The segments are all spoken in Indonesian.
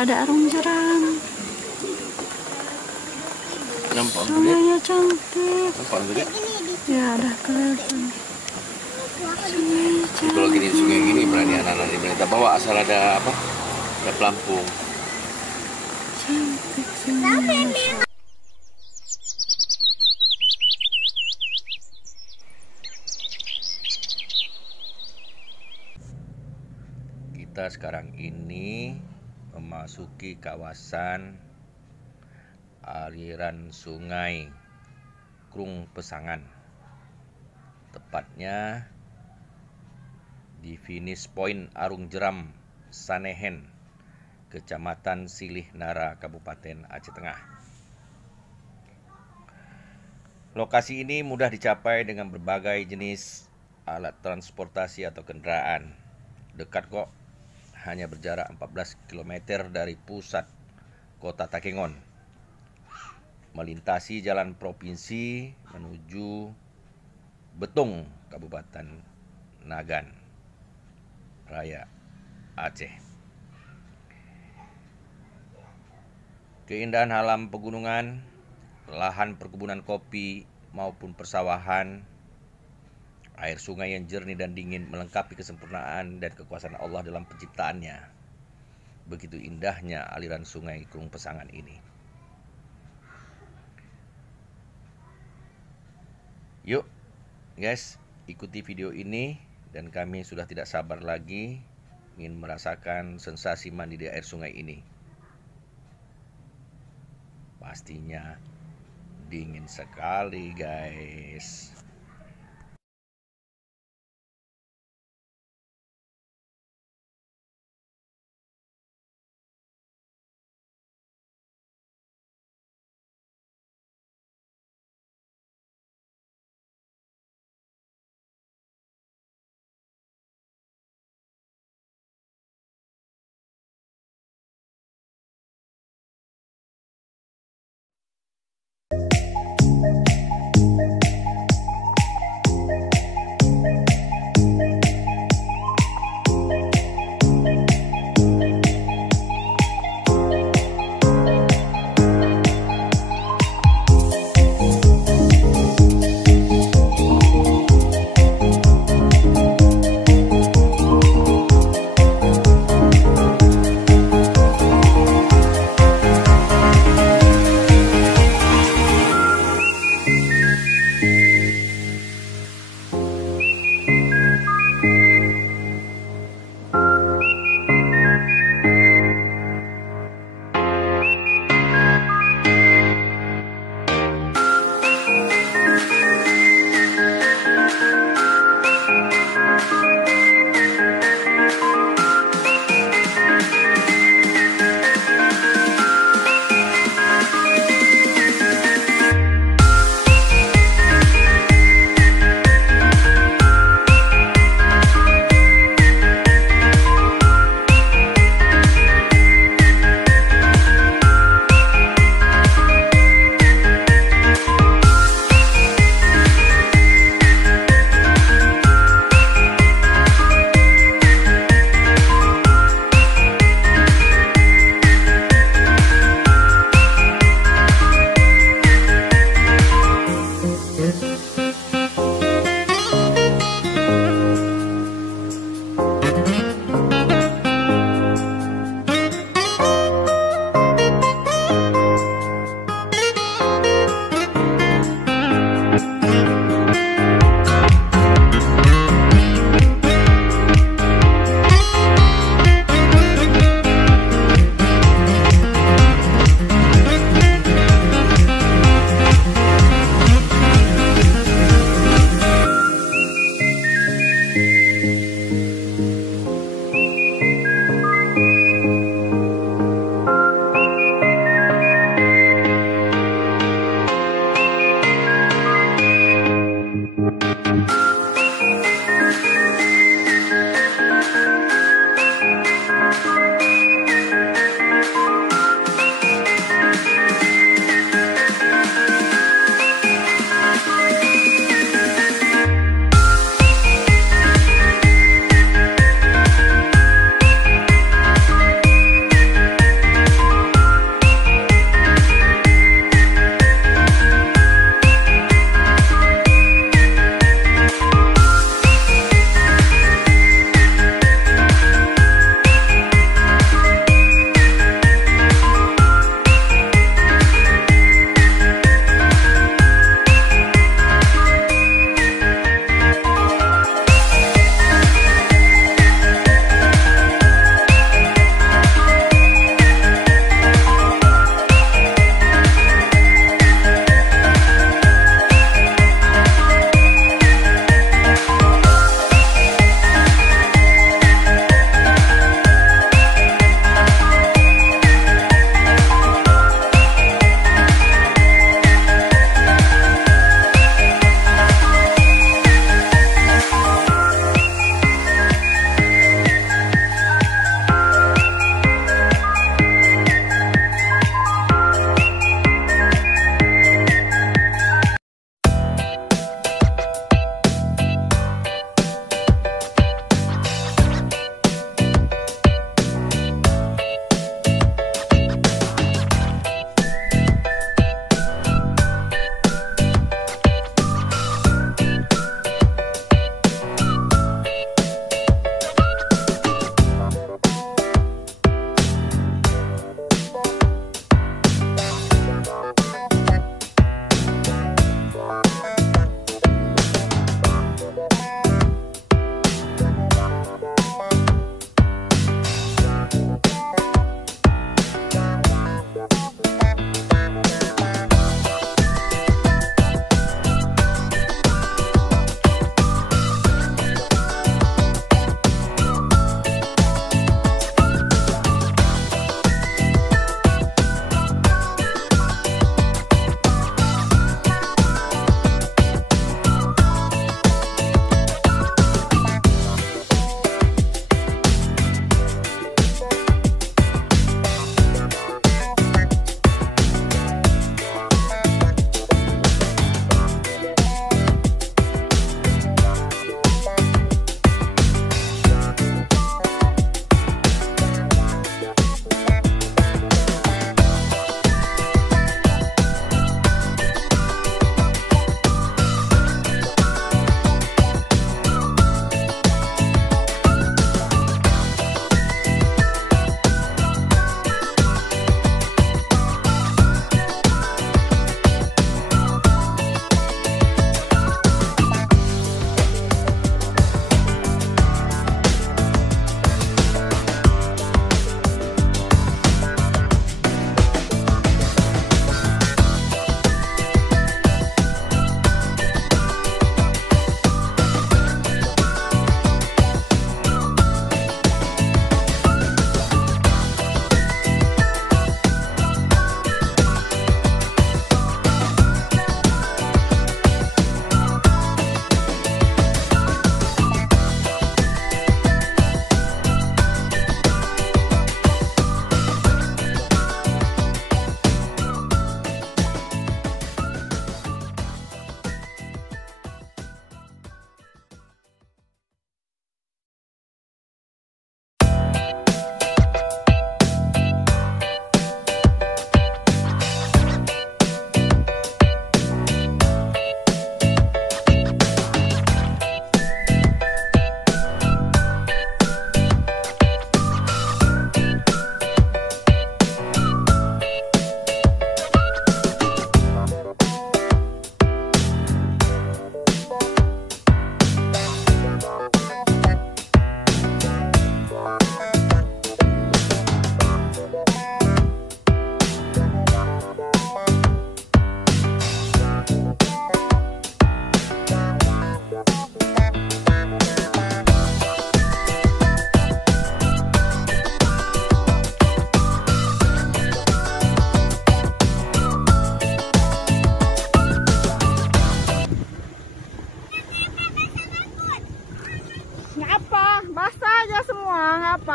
ada Arung Jeram. Nampak Sungainya cantik. nampak gede. Ya, ada kelihatan. Jadi kalau gini sungai gini berani anak-anak ini kita bawa asal ada apa? Ada pelampung. Cantik sungainya. Kita sekarang ini memasuki kawasan aliran sungai Krueng Peusangan. Tepatnya di finish point Arung Jeram, Sanehen, Kecamatan Silih Nara, Kabupaten Aceh Tengah. Lokasi ini mudah dicapai dengan berbagai jenis alat transportasi atau kendaraan. Dekat kok, hanya berjarak 14 km dari pusat kota Takengon. Melintasi jalan provinsi menuju Betung, Kabupaten Nagan Raya, Aceh. Keindahan alam pegunungan, lahan perkebunan kopi maupun persawahan, air sungai yang jernih dan dingin melengkapi kesempurnaan dan kekuasaan Allah dalam penciptaannya. Begitu indahnya aliran sungai Krueng Peusangan ini. Yuk guys, ikuti video ini dan kami sudah tidak sabar lagi ingin merasakan sensasi mandi di air sungai ini. Pastinya dingin sekali guys.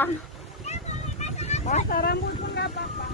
Basah rambut pun nggak apa-apa.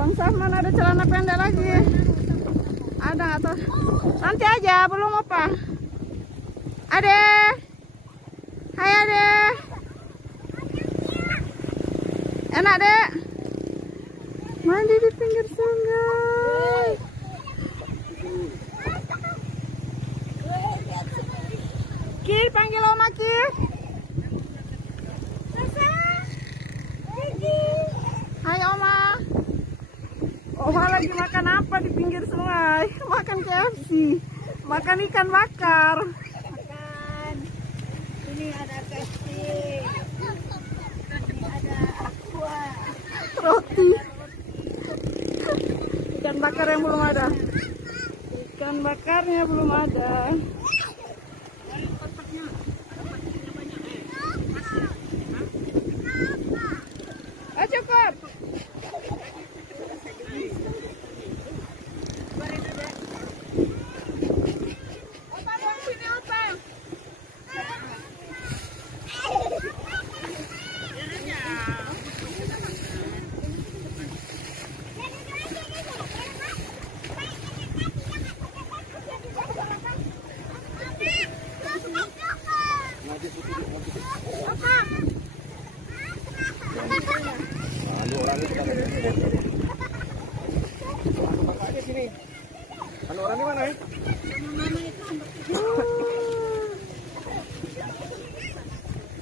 Bang Sahman ada celana pendek lagi? Ada atau nanti aja, belum apa? Ade, hai Ade, enak dek, Mandi di pinggir sungai. Kir, panggil Oma Kir. Hai Oma. Oma lagi makan apa di pinggir sungai? Makan KFC. Makan ikan bakar. Makan. Ini ada KFC. Ini ada aqua. Roti. Ikan bakar yang belum ada. Ikan bakarnya belum ada. Oh, cukup.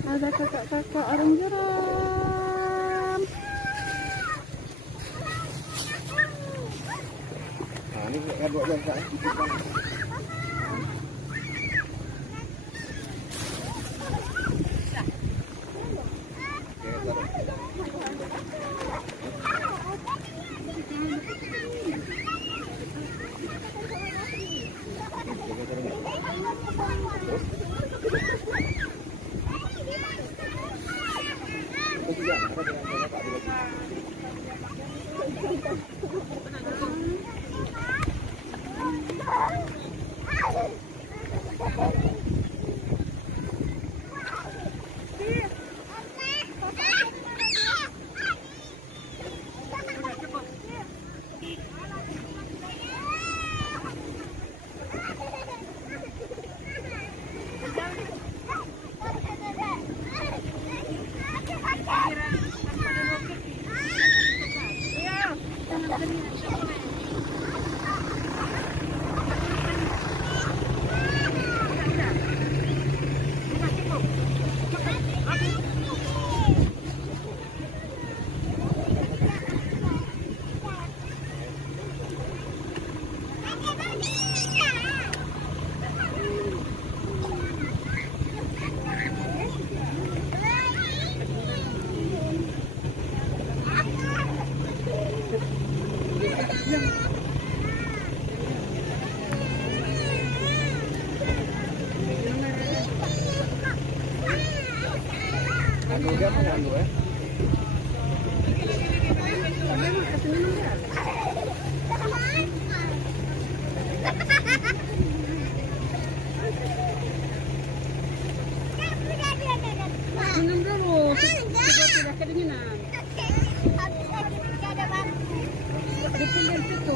Ada kakak-kakak Arung Jeram. Nah, ini kan 2 jam kan. Minum dulu, sudah kedinginan. Di pinggir situ.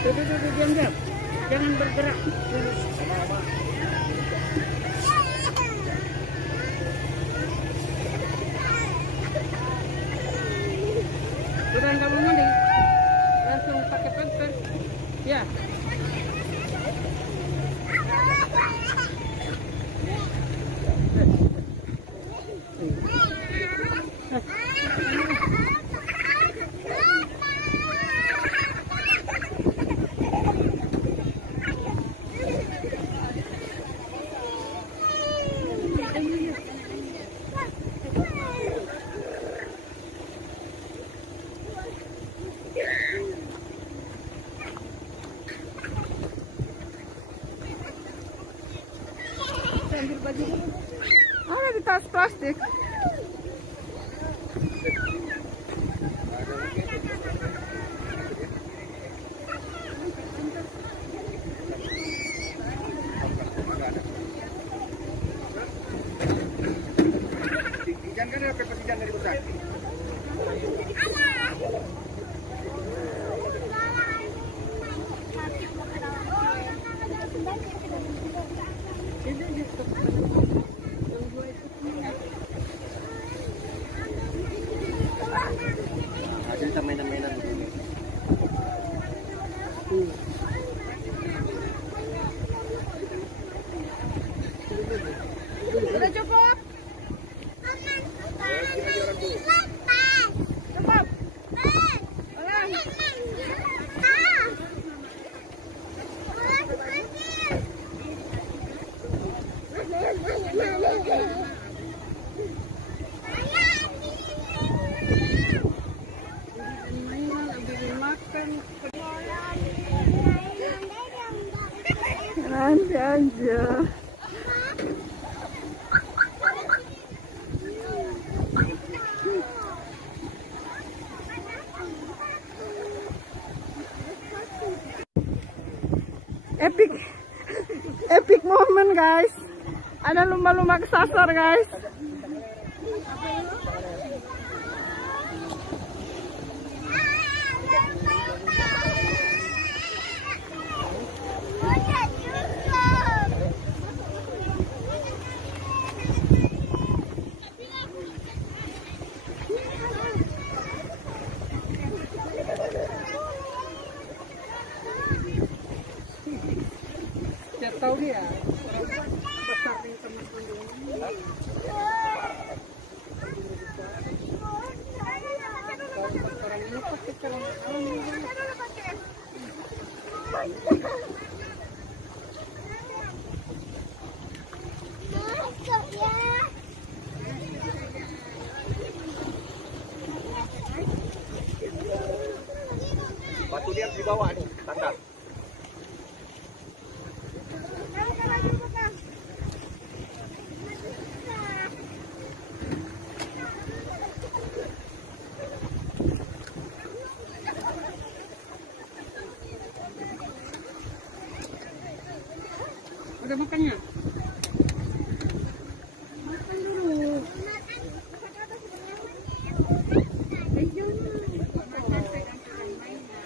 Duduk, diam-diam. Jangan bergerak. Udah nggak mau mandi? Langsung pakai pamper. Ya. Ambil baju dulu. Ada di tas plastik. ada presiden dari pusat. Ada mainan-mainan. Udah cukup? Cukup? Nanti aja. Epic moment guys. Ada lumba-lumba kesasar guys. Tahu dia besar nih teman-teman. Orang ini pakai celana alam ini. Batu dia di bawah nih, standar. Udah makannya? Makan dulu.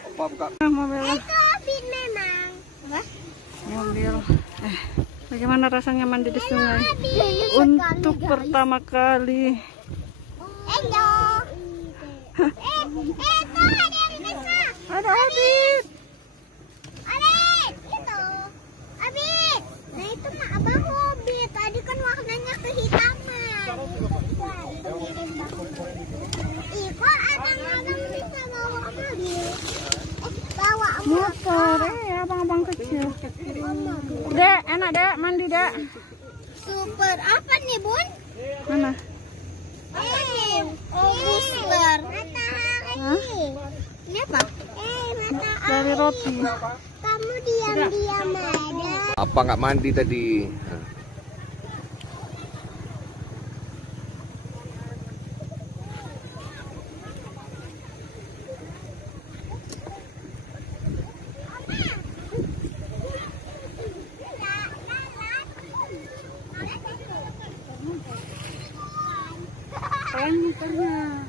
Apa buka? Mobil. Mobil. Bagaimana rasanya mandi di sungai? Untuk pertama kali. Ada Habib. Nah itu mah abang hobi. Tadi kan warnanya kehitaman. Ih, kok abang-abang bisa bawa mobil? Bawa Motor, abang-abang kecil. Dek, enak dek, mandi dek. super. Apa nih bun? Mana? Apa nih? Booster. Matahari. Ini apa? Matahari. Dari roti. Kamu diam-diam ada. Apa nggak mandi tadi? Panternya.